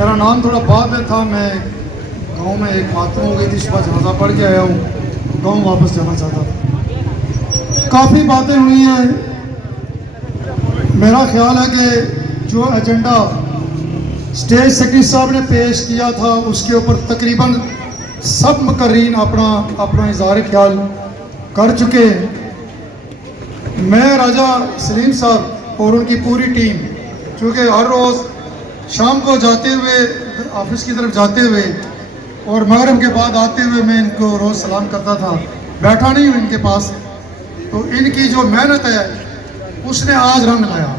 میرا نام تھوڑا بعد میں تھا. میں گاؤں میں ایک ماتم ہو گئی تھی, صبح جنازہ پڑھ کے آیا ہوں, گاؤں واپس جانا چاہتا تھا. کافی باتیں ہوئی ہیں. میرا خیال ہے کہ جو ایجنڈا اسٹیج سیکرٹری صاحب نے پیش کیا تھا اس کے اوپر تقریباً سب مقررین اپنا اظہار خیال کر چکے ہیں. میں راجہ سلیم صاحب اور ان کی پوری ٹیم, چونکہ ہر روز شام کو جاتے ہوئے آفس کی طرف جاتے ہوئے اور مغرب کے بعد آتے ہوئے میں ان کو روز سلام کرتا تھا, بیٹھا نہیں ہوں ان کے پاس, تو ان کی جو محنت ہے اس نے آج رنگ لایا.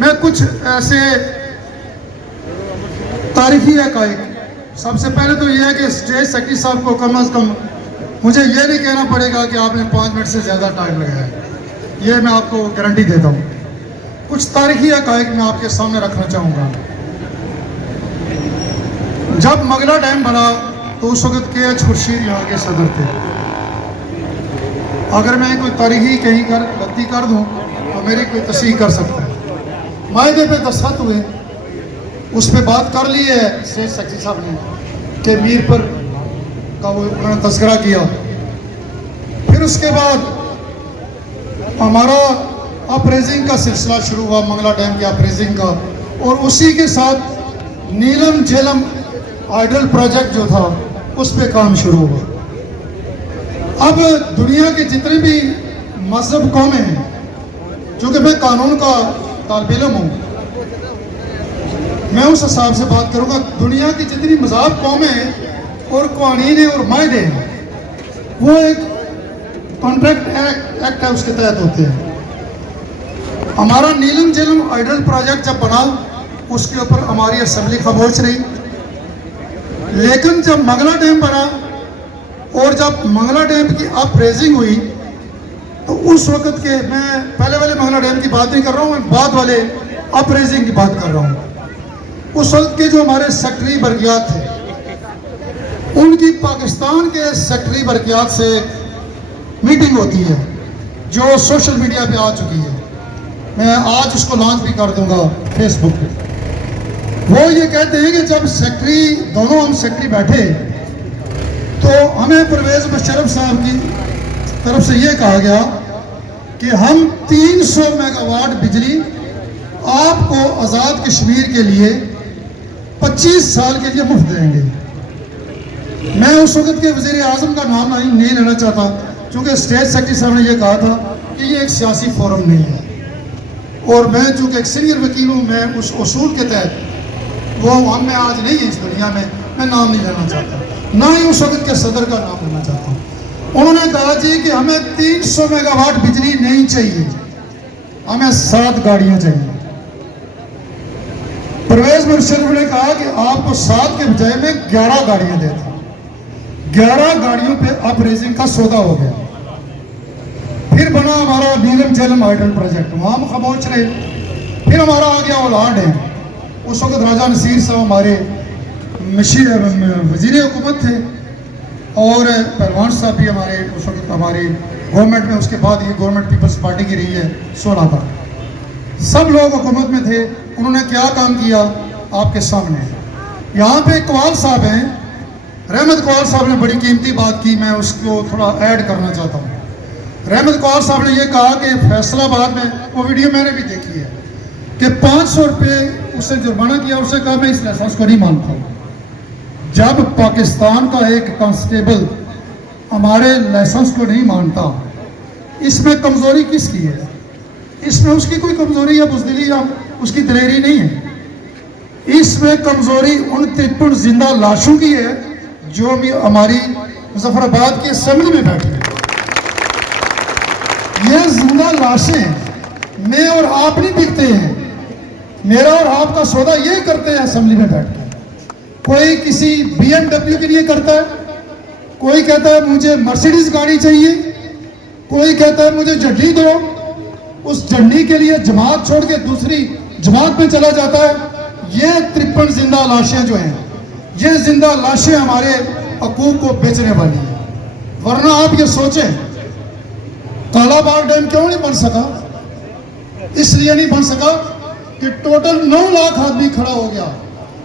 میں کچھ ایسے تاریخی حقائق, سب سے پہلے تو یہ ہے کہ اسٹیج سیکرٹری صاحب کو کم از کم مجھے یہ نہیں کہنا پڑے گا کہ آپ نے 5 منٹ سے زیادہ ٹائم لگایا ہے, یہ میں آپ کو گارنٹی دیتا ہوں. کچھ تاریخی حقائق میں آپ کے سامنے رکھنا چاہوں گا. جب مغلا ڈیم بنا تو اس وقت کے ایچ خورشید یہاں کے صدر تھے. اگر میں کوئی تاریخی کہیں غلطی کر دوں تو میری کوئی تصحیح کر سکتا ہے. معاہدے پہ دستخط ہوئے, اس پہ بات کر لی ہے اسٹیج سیکرٹری صاحب نے کہ میر پر کا وہ انہوں نے تذکرہ کیا. پھر اس کے بعد ہمارا اپریزنگ کا سلسلہ شروع ہوا, منگلا ڈیم کے اپریزنگ کا, اور اسی کے ساتھ نیلم جھیلم آئیڈل پروجیکٹ جو تھا اس پہ کام شروع ہوا. اب دنیا کے جتنے بھی مذہب قومیں ہیں, چونکہ میں قانون کا طالب علم ہوں, میں اس حساب سے بات کروں گا. دنیا کی جتنی مذہب قومیں ہیں اور قوانین ہیں اور معاہدے ہیں وہ ایک کانٹریکٹ ایکٹ ہے, اس کے تحت ہوتے ہیں. ہمارا نیلم جھیلم آئیڈل پروجیکٹ جب بنا اس کے اوپر ہماری اسمبلی خاموش رہی, لیکن جب منگلا ڈیم بنا اور جب منگلا ڈیم کی اپریزنگ ہوئی تو اس وقت کے, میں پہلے والے منگلا ڈیم کی بات نہیں کر رہا ہوں, میں بعد والے اپریزنگ کی بات کر رہا ہوں. اس وقت کے جو ہمارے سیکرٹری برقیات تھے ان کی پاکستان کے سیکرٹری برقیات سے میٹنگ ہوتی ہے جو سوشل میڈیا پہ آ چکی ہے. میں آج اس کو لانچ بھی کر دوں گا فیس بک پہ. وہ یہ کہتے ہیں کہ جب سیکرٹری دونوں ہم سیکرٹری بیٹھے تو ہمیں پرویز مشرف صاحب کی طرف سے یہ کہا گیا کہ ہم 300 میگا واٹ بجلی آپ کو آزاد کشمیر کے لیے 25 سال کے لیے مفت دیں گے. میں اس وقت کے وزیر اعظم کا نام نہیں لینا چاہتا چونکہ اسٹیج سیکرٹری صاحب نے یہ کہا تھا کہ یہ ایک سیاسی فورم نہیں ہے, اور میں چونکہ ایک سینئر وکیل ہوں, میں اس اصول کے تحت وہ ہم میں آج نہیں ہے اس دنیا میں نام نہیں لینا چاہتا, نہ ہی اس وقت کے صدر کا نام لینا چاہتا ہوں. انہوں نے کہا جی کہ ہمیں 300 میگا واٹ بجلی نہیں چاہیے, ہمیں 7 گاڑیاں چاہیے. پرویز مشرف نے کہا کہ آپ کو 7 کے بجائے میں 11 گاڑیاں دیتا ہوں. 11 گاڑیوں پہ اپریزنگ کا سودا ہو گیا. پھر بنا ہمارا نیلم جھیلم آئیڈل پروجیکٹ, وہاں ہم خاموش رہے. پھر ہمارا آ گیا اولاد ڈیم. اس وقت راجہ نصیر صاحب ہمارے وزیر حکومت تھے اور پہلوان صاحب بھی ہمارے اس وقت ہماری گورنمنٹ میں, اس کے بعد یہ گورنمنٹ پیپلز پارٹی کی رہی ہے 16 بار. سب لوگ حکومت میں تھے. انہوں نے کیا کام کیا آپ کے سامنے. یہاں پہ اقبال صاحب ہیں, رحمت اقبال صاحب نے بڑی قیمتی بات کی, میں اس کو تھوڑا ایڈ کرنا چاہتا ہوں. رحمت اقبال صاحب نے یہ کہا کہ فیصلہ آباد میں, وہ ویڈیو میں نے بھی دیکھی ہے, کہ 500 روپے اس سے جرمانہ کیا, اس سے کہا میں اس لائسنس کو نہیں مانتا ہوں. جب پاکستان کا ایک کانسٹیبل ہمارے لائسنس کو نہیں مانتا, اس میں کمزوری کس کی ہے؟ اس میں اس کی کوئی کمزوری یا بزدلی یا اس کی دلیری نہیں ہے. اس میں کمزوری ان 53 زندہ لاشوں کی ہے جو بھی ہماری مظفر آباد کی اسمبلی میں بیٹھی ہے. یہ زندہ لاشیں میں اور آپ نہیں بکتے ہیں, میرا اور آپ کا سودا یہ کرتے ہیں اسمبلی میں بیٹھ کے. کوئی کسی BMW کے لیے کرتا ہے, کوئی کہتا ہے مجھے مرسیڈیز گاڑی چاہیے, کوئی کہتا ہے مجھے جھنڈی دو, اس جھنڈی کے لیے جماعت چھوڑ کے دوسری جماعت میں چلا جاتا ہے. یہ 53 زندہ لاشیں جو ہیں, یہ زندہ لاشیں ہمارے حقوق کو بیچنے والی ہیں. ورنہ آپ یہ سوچیں کالا باغ ڈیم کیوں نہیں بن سکا؟ اس لیے نہیں بن سکا کہ ٹوٹل 9 لاکھ آدمی کھڑا ہو گیا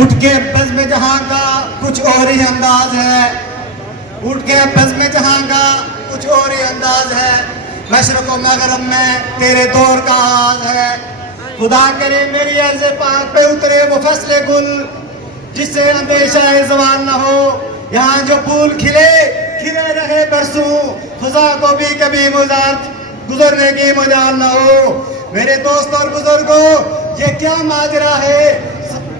اٹھ کے بزم جہاں کا کچھ اور ہی انداز ہے، اٹھ کے بزم جہاں کا کچھ اور ہی انداز ہے، مشرق و مغرب میں تیرے دور کا آغاز ہے، خدا کرے میری عرض پاک پہ اترے وہ فصل گل جس سے اندیشہ زوال نہ ہو، یہاں جو پھول کھلے کھلے رہے برسوں، خدا کو بھی کبھی گزرنے کی مجال نہ ہو۔ میرے دوست اور بزرگوں، یہ کیا ماجرا ہے؟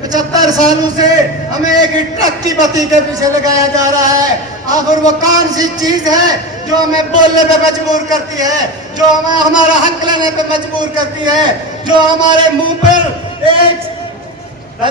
75 سالوں سے ہمیں ایک ٹرک کی بتی کے پیچھے لگایا جا رہا ہے، آخر وہ کون سی چیز ہے جو ہمیں بولنے پہ مجبور کرتی ہے، جو ہمیں ہمارا حق لینے پہ مجبور کرتی ہے، جو ہمارے منہ پر ایک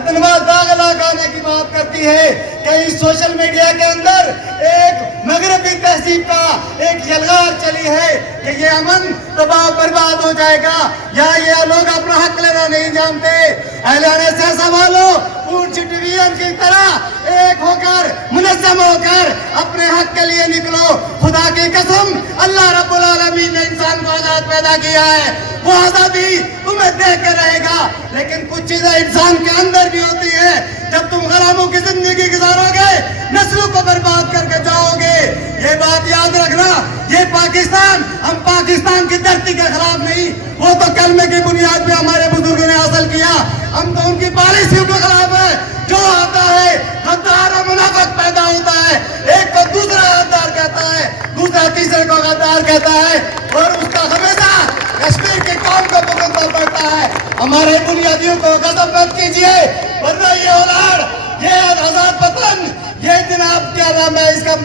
دنواز داغ لگانے کی بات کرتی ہے؟ کہیں سوشل میڈیا کے اندر ایک مغربی تہذیب کا ایک یلغار چلی ہے کہ یہ امن تباہ برباد ہو جائے گا، یا یہ لوگ اپنا حق لینا نہیں جانتے؟ اہلان سیاست والوں، پونچھ ڈویژن کی طرح ایک ہو کر منظم ہو کر اپنے حق کے لیے نکلو۔ خدا کی قسم، اللہ رب العالمین نے انسان کو آزاد پیدا کیا ہے، وہ آزادی تمہیں دے کے رہے گا، لیکن کچھ چیزیں انسان کے اندر بھی ہوتی ہیں، جب تم غلاموں کی زندگی گزارو گے، نسلوں کو برباد کر کے جاؤ گے۔ یہ بات یاد رکھنا، یہ پاکستان، ہم پاکستان کی دھرتی کے خلاف نہیں، وہ تو کلمے کی بنیاد پہ ہمارے بزرگوں نے حاصل کیا، ہم تو ان کی پالیسیوں کے خلاف ہے۔ جو آتا ہے غدار و منافق پیدا ہوتا ہے، ایک کو دوسرا غدار کہتا ہے، دوسرا تیسرے کو غدار کہتا ہے، اور اس کا ہمیشہ کشمیر کی قوم کو بغض پڑتا ہے۔ ہمارے بنیادیوں کو غضب مت کیجیے، ورنہ یہ اولاد، یہ آزاد وطن، یہ جناب کیا نام ہے اس کا،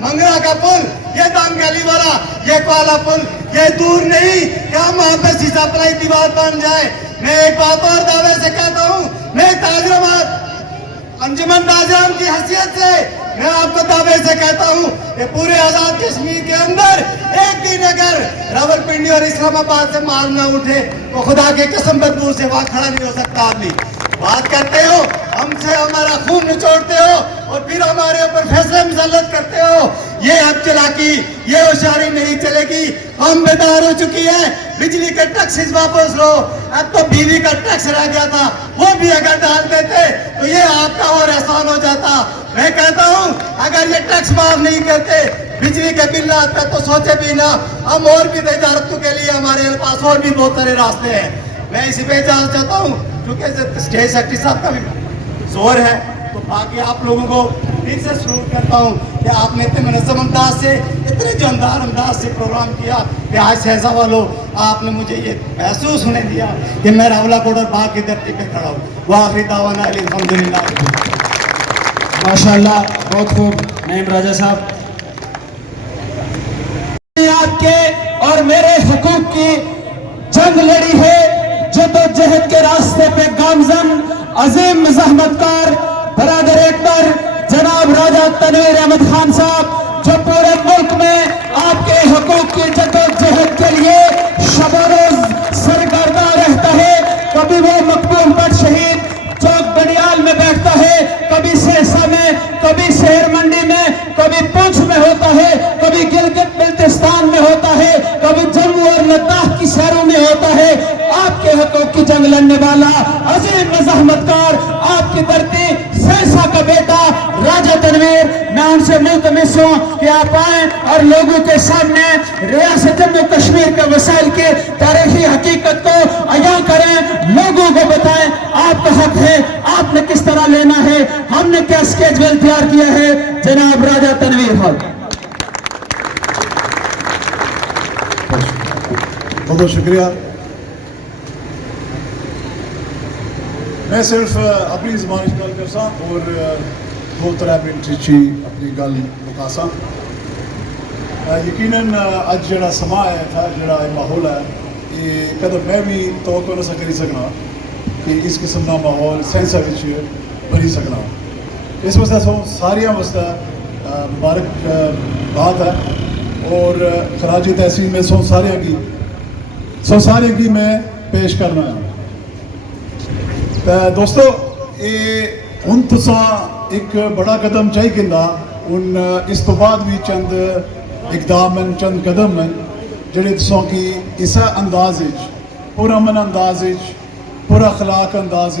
منگرا کا پل، یہ دام گلی والا، یہ کوالا پل، یہ دور نہیں کہ ہم وہاں پہ سیسا پلائی دیوار بن جائے۔ میں ایک بات اور دعوے سے کہتا ہوں، میں تاجرات انجمن تاجران کی حیثیت سے میں آپ کو دعوے سے کہتا ہوں کہ پورے آزاد کشمیر کے اندر ایک دن اگر راولپنڈی اور اسلام آباد سے مال نہ اٹھے تو خدا کی قسم بدبو سے وہاں کھڑا نہیں ہو سکتا آدمی۔ بات کرتے ہو، ہم سے ہمارا خون نچوڑتے ہو اور پھر ہمارے اوپر فیصلے مسلط کرتے ہو، یہ اب چلاکی، یہ ہوشیاری نہیں چلے گی۔ ہم بیدار ہو چکی ہے، بجلی کے ٹیکسز واپس لو، اب تو بیوی کا ٹیکس رہ گیا تھا، وہ بھی اگر ڈال دیتے تو یہ آپ کا اور احسان ہو جاتا۔ میں کہتا ہوں اگر یہ ٹیکس معاف نہیں کرتے، بجلی کے بل آتا تو سوچے بھی نہ، ہم اور بھی تجارتوں کے لیے ہمارے پاس اور بھی بہت سارے راستے ہیں۔ میں اسی پہ اجازت چاہتا ہوں، کیونکہ اسٹیج سیکرٹری صاحب کا بھی زور ہے، تو باقی آپ لوگوں کو پھر سے سلوٹ کرتا ہوں کہ آپ نے اتنے منظم انداز سے، اتنے جاندار انداز سے پروگرام کیا کہ آج شہزا والوں آپ نے مجھے یہ محسوس ہونے دیا کہ میں راولہ کوٹ اور باغ کی دھرتی پہ کھڑا ہوں۔ وآخری دعوانا الحمدللہ۔ ماشاءاللہ، بہت خوب نعیم راجہ صاحب۔ آپ کے اور میرے حقوق کی جنگ لڑی ہے، جدوجہد کے راستے پہ گامزن عظیم زحمت کار برادر ایکٹر جناب راجہ تنویر احمد خان صاحب، جو پورے ملک میں آپ کے حقوق کی جدوجہد کے لیے شب و روز سرگرداں رہتا ہے۔ کبھی وہ مقبول بٹ شہید چوک بڑیال میں بیٹھتا ہے، کبھی سہسا میں، کبھی شہر منڈی میں، کبھی پونچھ میں ہوتا ہے، کبھی گلگت بلتستان میں ہوتا ہے، کبھی جموں اور لداخ کی شہروں میں ہوتا ہے۔ آپ کے حقوق کی جنگ لڑنے والا عظیم زحمت کار، آپ کی دھرتی سہسا کا بیٹا راجہ تنویر، میں ان سے ملتمس ہوں کہ آپ آئیں اور لوگوں کے سامنے ریاست جموں کشمیر کے وسائل کی تاریخی حقیقت کو عیاں کریں، لوگوں کو بتائیں آپ کا حق ہے، آپ نے کس طرح لینا ہے، ہم نے کیا اسکیجول تیار کیا ہے۔ جناب راجہ تنویر ہال۔ بہت بہت شکریہ۔ میں صرف اپنی زبان گل کرسا اور 2-3 منٹ اپنی گل مکاسا۔ یقیناً اج جڑا سما ہے، جڑا ماحول ہے، یہ کدے میں بھی توقع نہ کری سکنا کہ اس قسم کا ماحول سینسا بنی سکنا۔ اس واسطے سو سارے واسطے مبارک بات ہے اور خراج تحسین میں سو سارے کی میں پیش کرنا ہے۔ دوستو، یہ ہن تساں ایک بڑا قدم چاہیے گندا، ان اس تو بعد بھی چند اقدام ہیں، چند قدم ہیں جڑے تساں کی اس انداز پرامن انداز، پر اخلاق انداز